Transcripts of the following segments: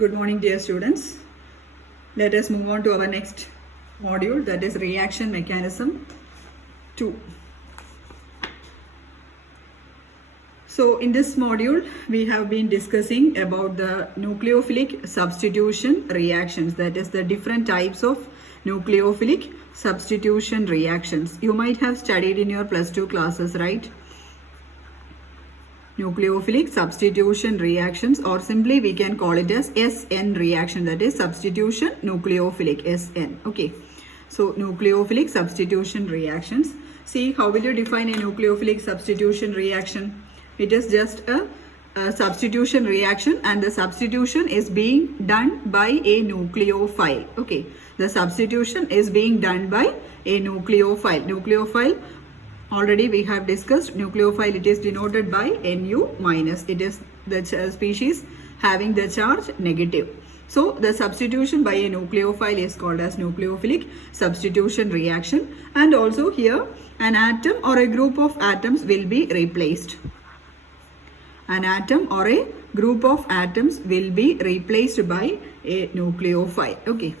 Good morning, dear students. Let us move on to our next module, that is reaction mechanism 2. So in this module, we have been discussing about the nucleophilic substitution reactions, that is the different types of nucleophilic substitution reactions. You might have studied in your plus 2 classes, right? Nucleophilic substitution reactions, or simply we can call it as SN reaction, that is substitution nucleophilic, SN. Okay, so nucleophilic substitution reactions. See, how will you define a nucleophilic substitution reaction? It is just a substitution reaction, and the substitution is being done by a nucleophile. Okay, the substitution is being done by a nucleophile. Nucleophile, already we have discussed, nucleophile, it is denoted by Nu minus. It is the species having the charge negative. So the substitution by a nucleophile is called as nucleophilic substitution reaction. And also here an atom or a group of atoms will be replaced. An atom or a group of atoms will be replaced by a nucleophile. Okay.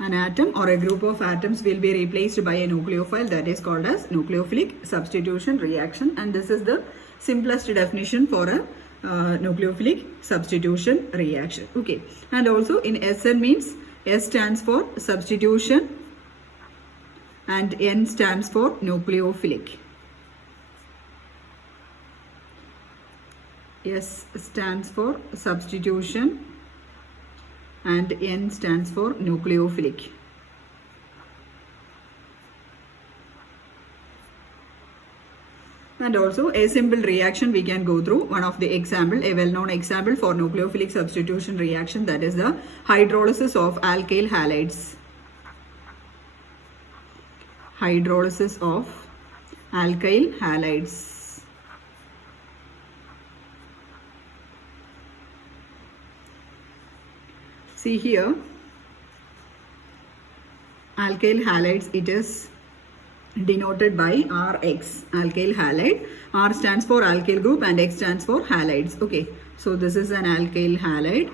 An atom or a group of atoms will be replaced by a nucleophile, that is called as nucleophilic substitution reaction, and this is the simplest definition for a nucleophilic substitution reaction. Okay, and also in SN means S stands for substitution and N stands for nucleophilic. S stands for substitution and N stands for nucleophilic. And also a simple reaction we can go through. One of the example, a well-known example for nucleophilic substitution reaction, that is the hydrolysis of alkyl halides. Hydrolysis of alkyl halides. See here, alkyl halides, it is denoted by Rx, alkyl halide. R stands for alkyl group and X stands for halides. Okay, so this is an alkyl halide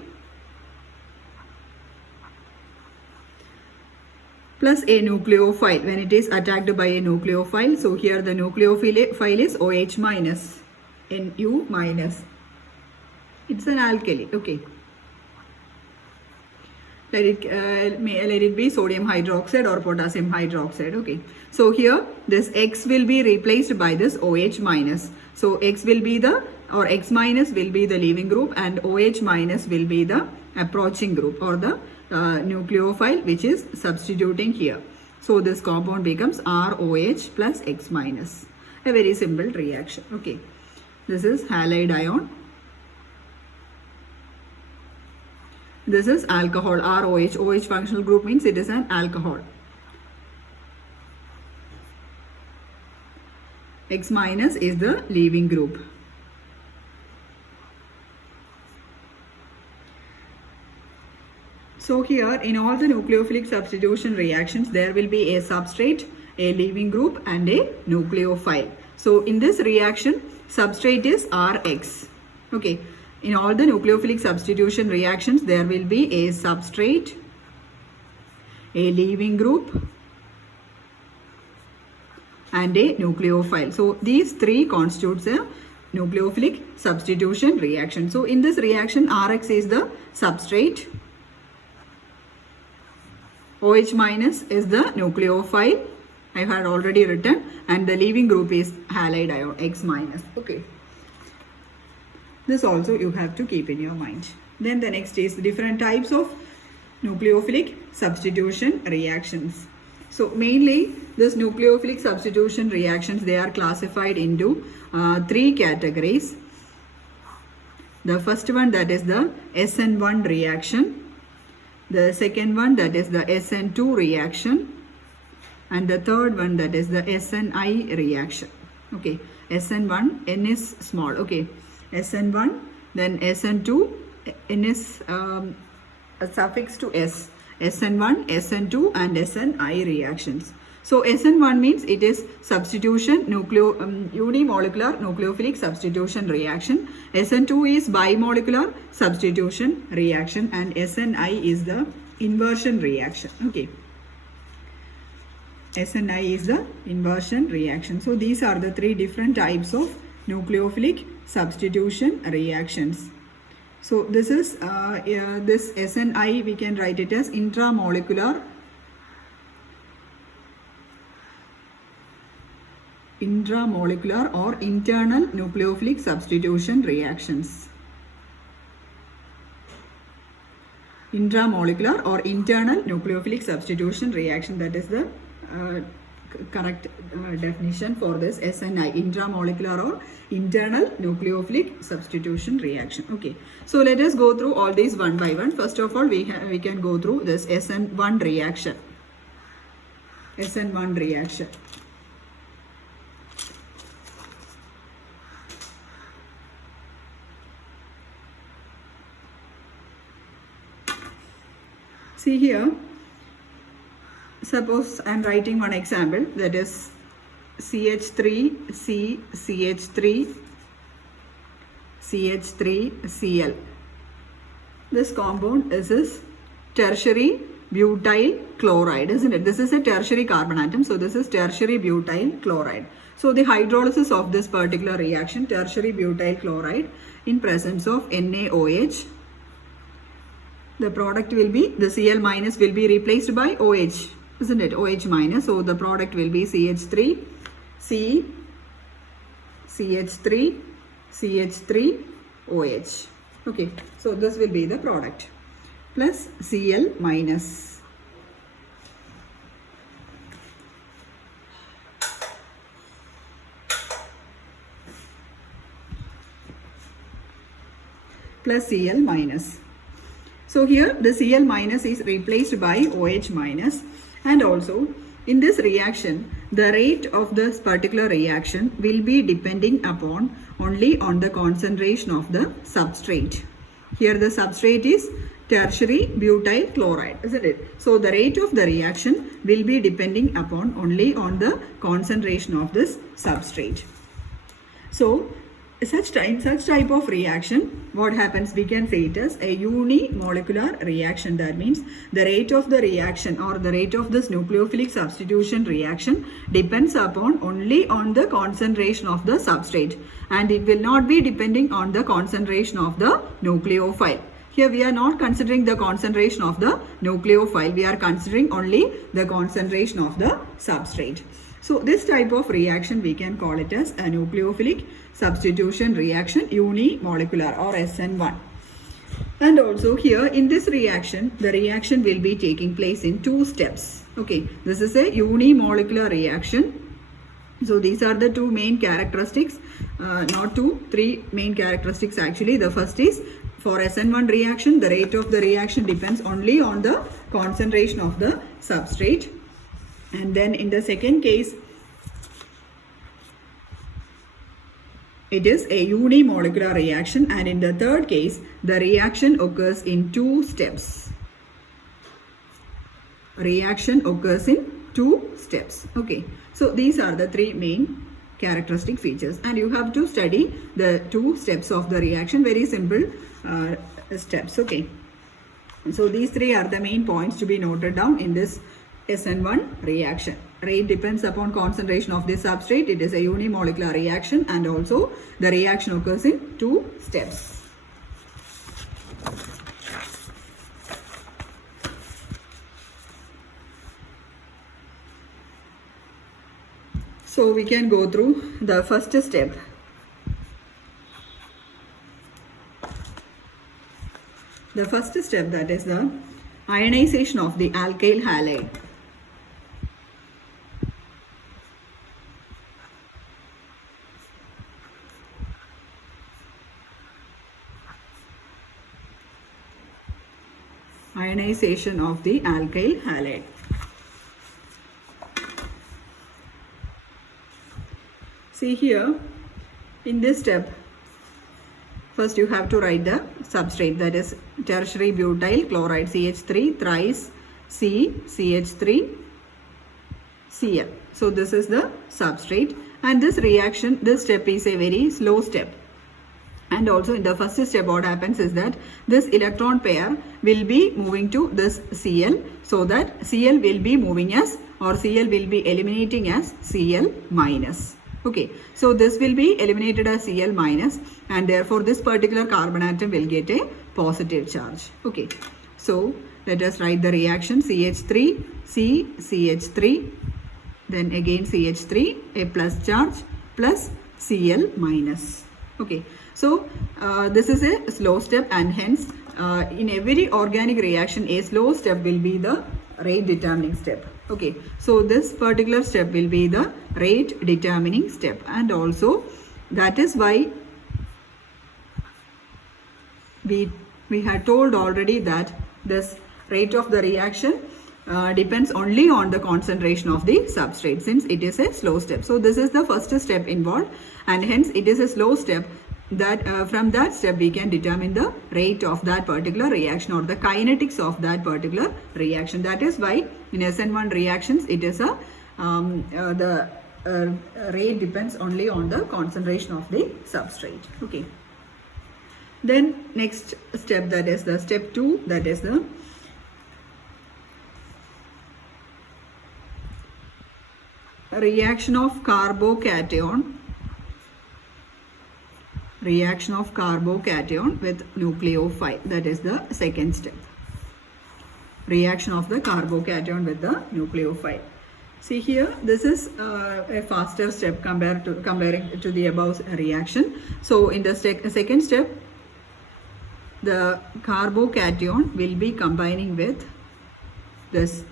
plus a nucleophile when it is attacked by a nucleophile. So here the nucleophile is OH minus, Nu minus. It's an alkali. Okay. Let it be sodium hydroxide or potassium hydroxide. Okay, so here this X will be replaced by this OH minus. So X will be the, or X minus will be the leaving group, and OH minus will be the approaching group, or the nucleophile which is substituting here. So this compound becomes ROH plus X minus. A very simple reaction. Okay, this is halide ion. This is alcohol, ROH. OH functional group means it is an alcohol. X minus is the leaving group. So here in all the nucleophilic substitution reactions, there will be a substrate, a leaving group and a nucleophile. So in this reaction, substrate is Rx. Okay. In all the nucleophilic substitution reactions, there will be a substrate, a leaving group and a nucleophile. So these three constitutes a nucleophilic substitution reaction. So in this reaction, Rx is the substrate, OH minus is the nucleophile, I had already written, and the leaving group is halide ion, X minus. Okay. This also you have to keep in your mind. Then the next is different types of nucleophilic substitution reactions. So mainly this nucleophilic substitution reactions, they are classified into three categories. The first one, that is the SN1 reaction. The second one, that is the SN2 reaction. And the third one, that is the SNI reaction. Okay, SN1, N is small. Okay. SN1, then SN2, N is a suffix to S. SN1, SN2 and SNI reactions. So SN1 means it is substitution unimolecular nucleophilic substitution reaction. SN2 is bimolecular substitution reaction, and SNI is the inversion reaction. Okay. SNI is the inversion reaction. So these are the three different types of nucleophilic substitution reactions. So this is this SNI, we can write it as intramolecular or internal nucleophilic substitution reactions. Intramolecular or internal nucleophilic substitution reaction, that is the correct definition for this SNI, intramolecular or internal nucleophilic substitution reaction. Okay, so let us go through all these one by one. First of all, we can go through this SN1 reaction. SN1 reaction. See here, suppose I am writing one example, that is CH3, CH3, CH3Cl. This compound is tertiary butyl chloride, isn't it? This is a tertiary carbon atom, so this is tertiary butyl chloride. So the hydrolysis of this particular reaction, tertiary butyl chloride, in presence of NaOH, the product will be, the Cl minus will be replaced by OH, isn't it? OH minus. So the product will be CH3, C, CH3, CH3, OH. Okay, so this will be the product plus Cl minus. Plus Cl minus. So here the Cl minus is replaced by OH minus, and also in this reaction the rate of this particular reaction will be depending upon only on the concentration of the substrate. Here the substrate is tertiary butyl chloride, isn't it? So the rate of the reaction will be depending upon only on the concentration of this substrate. So such type of reaction, what happens, we can say it as a unimolecular reaction. That means the rate of the reaction or the rate of this nucleophilic substitution reaction depends upon only on the concentration of the substrate, and it will not be depending on the concentration of the nucleophile. Here we are not considering the concentration of the nucleophile, we are considering only the concentration of the substrate. So this type of reaction we can call it as a nucleophilic substitution reaction, unimolecular or SN1. And also here in this reaction, the reaction will be taking place in two steps. Okay, this is a unimolecular reaction. So these are the two main characteristics, three main characteristics actually. The first is, for SN1 reaction, the rate of the reaction depends only on the concentration of the substrate. And then in the second case, it is a unimolecular reaction, and in the third case, the reaction occurs in two steps. Reaction occurs in two steps. Okay, so these are the three main characteristic features, and you have to study the two steps of the reaction, very simple steps. Okay, so these three are the main points to be noted down in this SN1 reaction. Rate depends upon concentration of this substrate. It is a unimolecular reaction, and also the reaction occurs in two steps. So we can go through the first step. The first step, that is the ionization of the alkyl halide. Ionization of the alkyl halide. See here, in this step, first you have to write the substrate, that is tertiary butyl chloride, CH3 thrice C, CH3, Cl. So this is the substrate, and this reaction, this step is a very slow step. And also in the first step what happens is that this electron pair will be moving to this Cl, so that Cl will be moving as, or Cl will be eliminating as Cl minus. Okay, so this will be eliminated as Cl minus, and therefore this particular carbon atom will get a positive charge. Okay, so let us write the reaction. CH3, C, CH3, then again CH3, a plus charge, plus Cl minus. Okay, so this is a slow step, and hence in every organic reaction a slow step will be the rate determining step. Okay, so this particular step will be the rate determining step, and also that is why we had told already that this rate of the reaction depends only on the concentration of the substrate, since it is a slow step. So this is the first step involved, and hence it is a slow step. That from that step we can determine the rate of that particular reaction, or the kinetics of that particular reaction. That is why in SN1 reactions it is a the rate depends only on the concentration of the substrate. Okay, then next step, that is the step 2, that is the reaction of carbocation with nucleophile. That is the second step. Reaction of the carbocation with the nucleophile. See here, this is a faster step comparing to the above reaction. So in the second step, the carbocation will be combining with this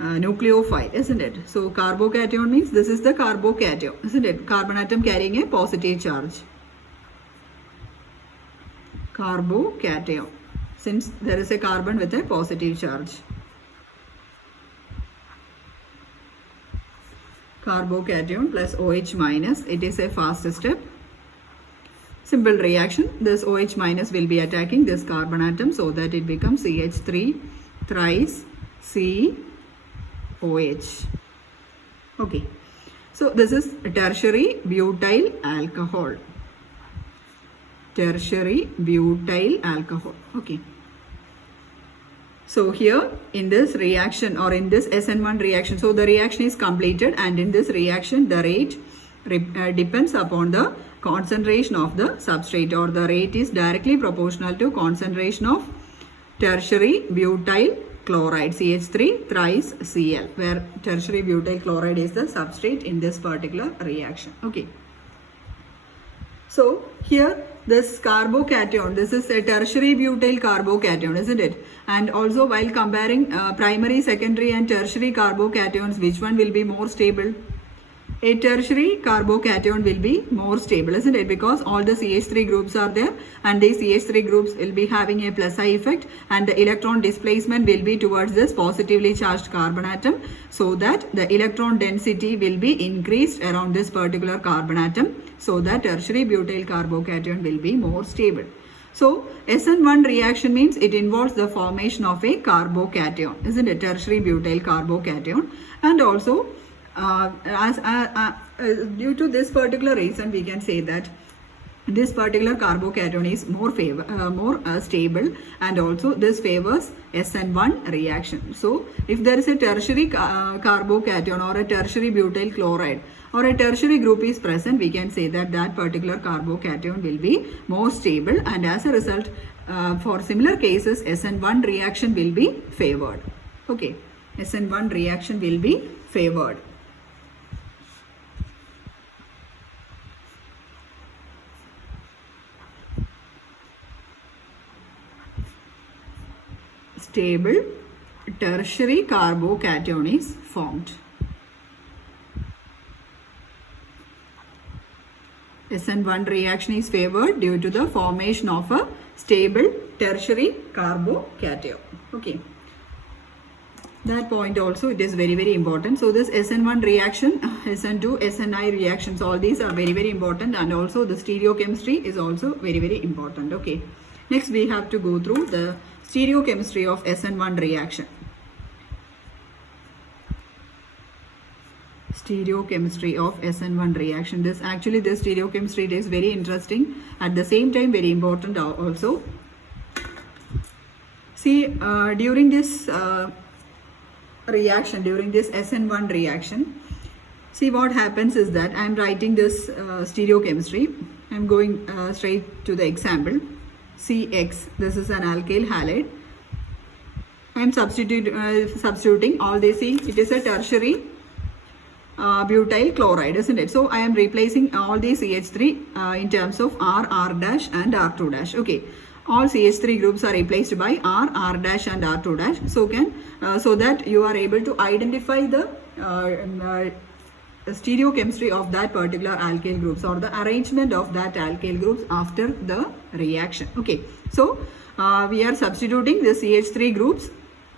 nucleophile, isn't it? So carbocation means this is the carbocation, isn't it? Carbon atom carrying a positive charge. Carbocation, since there is a carbon with a positive charge. Carbocation plus OH minus, it is a fast step. Simple reaction, this OH minus will be attacking this carbon atom, so that it becomes CH3 thrice COH. Okay, so this is tertiary butyl alcohol. Tertiary butyl alcohol. Okay, so here in this reaction, or in this SN1 reaction, so the reaction is completed, and in this reaction the rate depends upon the concentration of the substrate, or the rate is directly proportional to concentration of tertiary butyl chloride, CH3 thrice Cl, where tertiary butyl chloride is the substrate in this particular reaction. Okay, so here this carbocation, this is a tertiary butyl carbocation, isn't it? And also while comparing primary, secondary and tertiary carbocations, which one will be more stable? A tertiary carbocation will be more stable, isn't it? Because all the CH3 groups are there, and these CH3 groups will be having a plus I effect, and the electron displacement will be towards this positively charged carbon atom, so that the electron density will be increased around this particular carbon atom, so that tertiary butyl carbocation will be more stable. So SN1 reaction means it involves the formation of a carbocation, isn't it? Tertiary butyl carbocation. And also due to this particular reason, we can say that this particular carbocation is more stable, and also this favors SN1 reaction. So if there is a tertiary carbocation or a tertiary butyl chloride or a tertiary group is present, we can say that that particular carbocation will be more stable, and as a result for similar cases SN1 reaction will be favored. Okay, SN1 reaction will be favored. Stable tertiary carbocation is formed. SN1 reaction is favored due to the formation of a stable tertiary carbocation. Okay, that point also it is very important. So this SN1 reaction, SN2, SNI reactions, all these are very important, and also the stereochemistry is also very important. Okay, next we have to go through the stereochemistry of SN1 reaction. Stereochemistry of SN1 reaction. This stereochemistry, it is very interesting, at the same time very important also. See, during this reaction, during this SN1 reaction, see what happens is that I am writing this stereochemistry. I am going straight to the example. CX, this is an alkyl halide. I am substituting all this. See, it is a tertiary butyl chloride, isn't it? So I am replacing all these CH3 in terms of R, R dash and R2 dash. Okay, all CH3 groups are replaced by R, R dash and R2 dash. So that you are able to identify the stereochemistry of that particular alkyl groups, or the arrangement of that alkyl groups after the reaction. Okay, so we are substituting the CH3 groups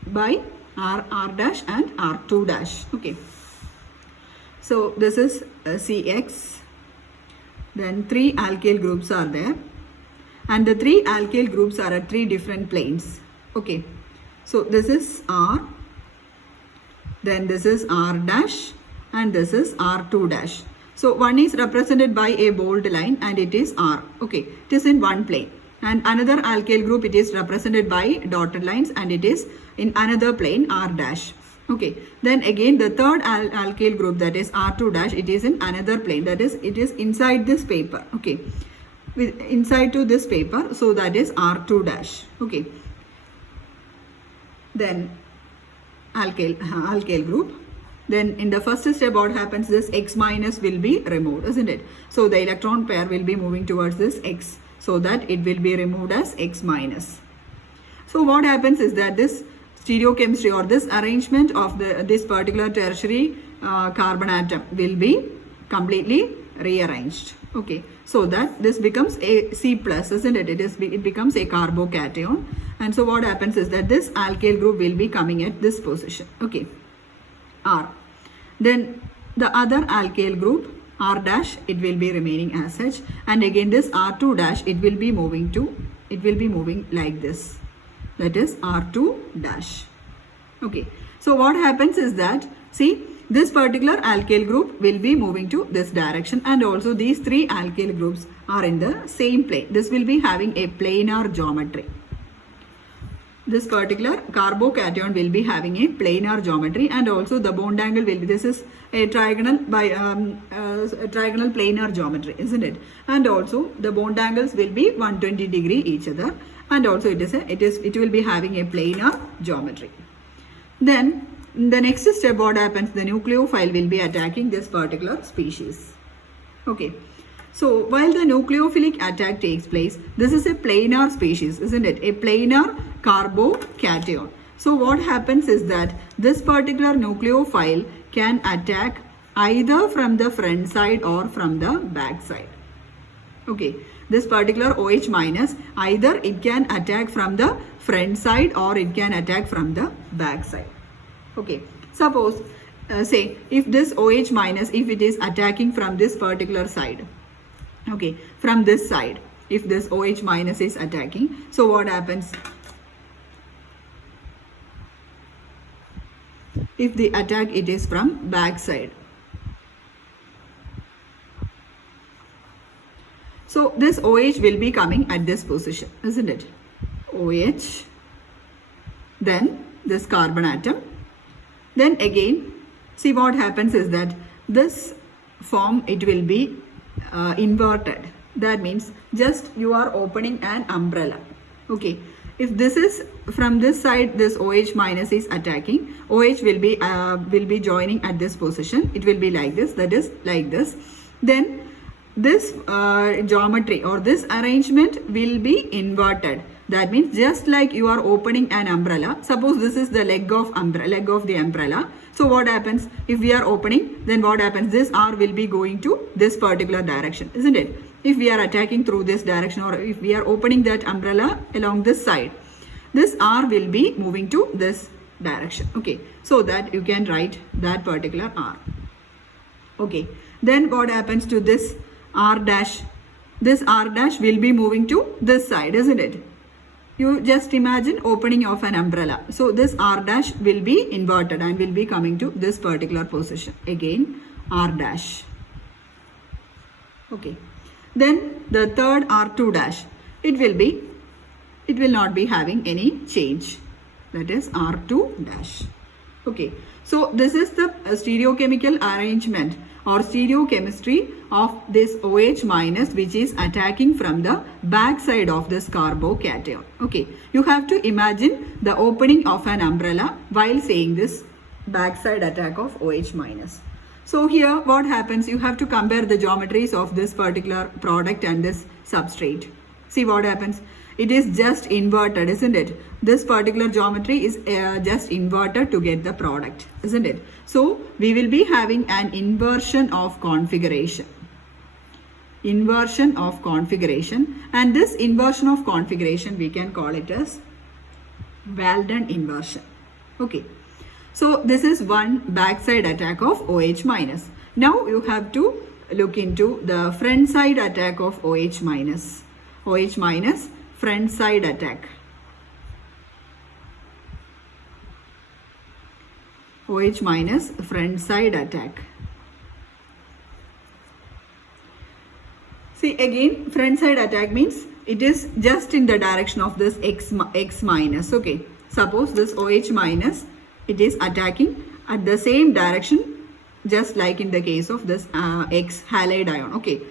by R, R dash and R2 dash. Okay, so this is CX. Then 3 alkyl groups are there, and the 3 alkyl groups are at 3 different planes. Okay, so this is R, then this is R dash, and this is R2 dash. So one is represented by a bold line and it is R. Okay, it is in one plane. And another alkyl group, it is represented by dotted lines and it is in another plane, R dash. Okay, then again the third alkyl group, that is R2 dash, it is in another plane, that is it is inside this paper. Okay, inside to this paper, so that is R2 dash. Okay, then alkyl group. Then in the first step, what happens, this X minus will be removed, isn't it? So the electron pair will be moving towards this X, so that it will be removed as X minus. So what happens is that this stereochemistry, or this arrangement of this particular tertiary carbon atom will be completely rearranged. Okay, so that this becomes a C plus, isn't it? It becomes a carbocation. And so what happens is that this alkyl group will be coming at this position. Okay, R. Then the other alkyl group, R dash, it will be remaining as such, and again this R2 dash, it will be moving like this, that is R2 dash. Okay, so what happens is that, see, this particular alkyl group will be moving to this direction, and also these 3 alkyl groups are in the same plane. This will be having a planar geometry. This particular carbocation will be having a planar geometry, and also the bond angle will be, this is a trigonal planar geometry, isn't it? And also the bond angles will be 120 degree each other, and also it will be having a planar geometry. Then the next step, what happens, the nucleophile will be attacking this particular species. Okay, so while the nucleophilic attack takes place, this is a planar species, isn't it? A planar carbocation. So what happens is that this particular nucleophile can attack either from the front side or from the back side. Okay, this particular OH minus, either it can attack from the front side or it can attack from the back side. Okay, suppose say if this OH minus, if it is attacking from this particular side, okay, from this side, if this OH minus is attacking, so what happens? If the attack, it is from back side, so this OH will be coming at this position, isn't it? OH, then this carbon atom, then again, see what happens is that this form, it will be inverted. That means just you are opening an umbrella. Okay, if this is from this side, this OH minus is attacking, OH will be joining at this position. It will be like this, that is like this. Then this geometry or this arrangement will be inverted. That means just like you are opening an umbrella, suppose this is the leg of the umbrella. So what happens if we are opening, then what happens, this R will be going to this particular direction, isn't it? If we are attacking through this direction, or if we are opening that umbrella along this side, this R will be moving to this direction. Okay, so that you can write that particular R. Okay, then what happens to this R dash? This R dash will be moving to this side, isn't it? You just imagine opening of an umbrella. So this R dash will be inverted and will be coming to this particular position. Again, R dash. Okay. Then the third R2 dash, it will not be having any change. That is R2 dash. Okay. So this is the stereochemical arrangement or stereochemistry of this OH minus, which is attacking from the back side of this carbocation. Okay. You have to imagine the opening of an umbrella while saying this backside attack of OH minus. So here what happens, you have to compare the geometries of this particular product and this substrate. See what happens. It is just inverted, isn't it? This particular geometry is just inverted to get the product, isn't it? So we will be having an inversion of configuration. Inversion of configuration, and this inversion of configuration we can call it as Walden inversion. Okay. So this is one backside attack of OH minus. Now you have to look into the front side attack of OH minus. OH minus front side attack. OH minus front side attack. See again, front side attack means it is just in the direction of this X minus. Okay. Suppose this OH minus, it is attacking at the same direction just like in the case of this X halide ion. Okay.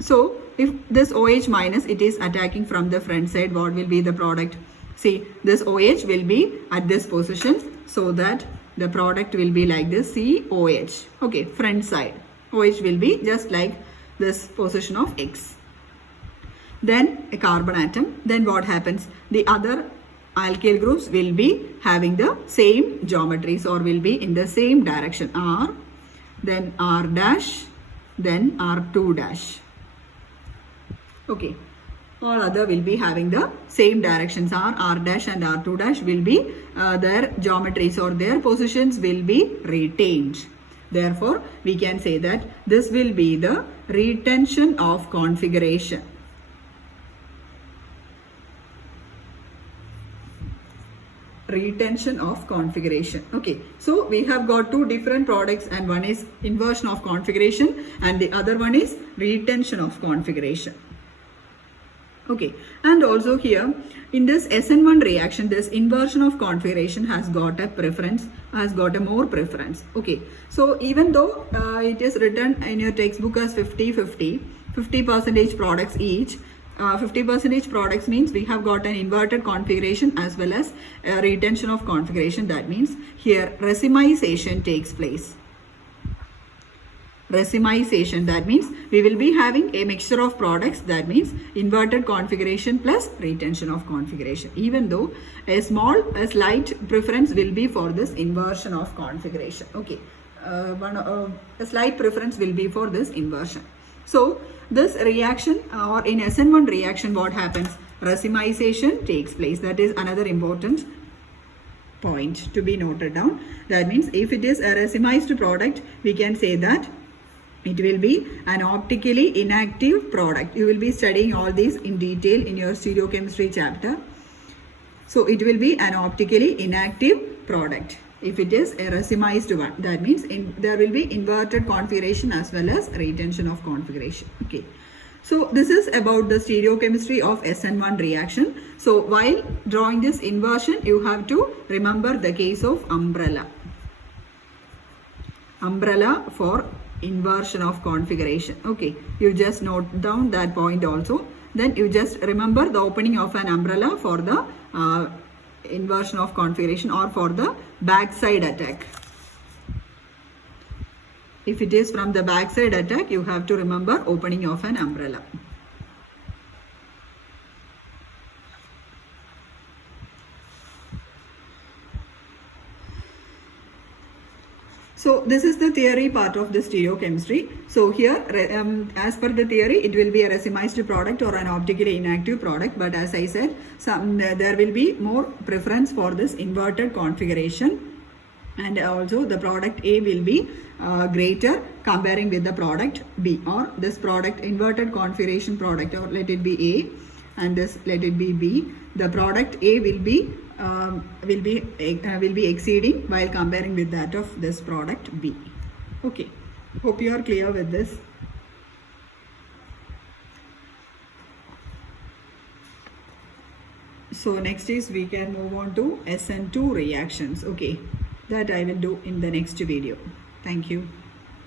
So if this OH minus, it is attacking from the front side, what will be the product? See, this OH will be at this position, so that the product will be like this COH. Okay, front side. OH will be just like this position of X. Then a carbon atom. Then what happens? The other alkyl groups will be having the same geometries or will be in the same direction. R, then R dash, then R2 dash. Okay. All other will be having the same directions. R dash and R2 dash will be their geometries or their positions will be retained. Therefore, we can say that this will be the retention of configuration. Retention of configuration. Okay, so we have got two different products, and one is inversion of configuration and the other one is retention of configuration. Okay, and also here in this SN1 reaction, this inversion of configuration has got a preference, has got a more preference. Okay, so even though it is written in your textbook as 50% products each, 50% products means we have got an inverted configuration as well as retention of configuration. That means here racemization takes place. Racemization, that means we will be having a mixture of products. That means inverted configuration plus retention of configuration, even though a slight preference will be for this inversion of configuration. Okay, a slight preference will be for this inversion. So this reaction or in SN1 reaction, what happens? Racemization takes place. That is another important point to be noted down. That means if it is a racemized product, we can say that it will be an optically inactive product. You will be studying all these in detail in your stereochemistry chapter. So it will be an optically inactive product if it is a racemized one. That means there will be inverted configuration as well as retention of configuration. Okay. So this is about the stereochemistry of SN1 reaction. So while drawing this inversion, you have to remember the case of umbrella. Umbrella for inversion of configuration. Okay, you just note down that point also. Then you just remember the opening of an umbrella for the inversion of configuration or for the backside attack. If it is from the backside attack, you have to remember opening of an umbrella. So this is the theory part of the stereochemistry. So here, as per the theory, it will be a racemized product or an optically inactive product. But as I said, there will be more preference for this inverted configuration. And also the product A will be greater comparing with the product B, or this product inverted configuration product, or let it be A and this let it be B. The product A will be exceeding while comparing with that of this product B. Okay, Hope you are clear with this. So next is we can move on to SN2 reactions. Okay, that I will do in the next video. Thank you.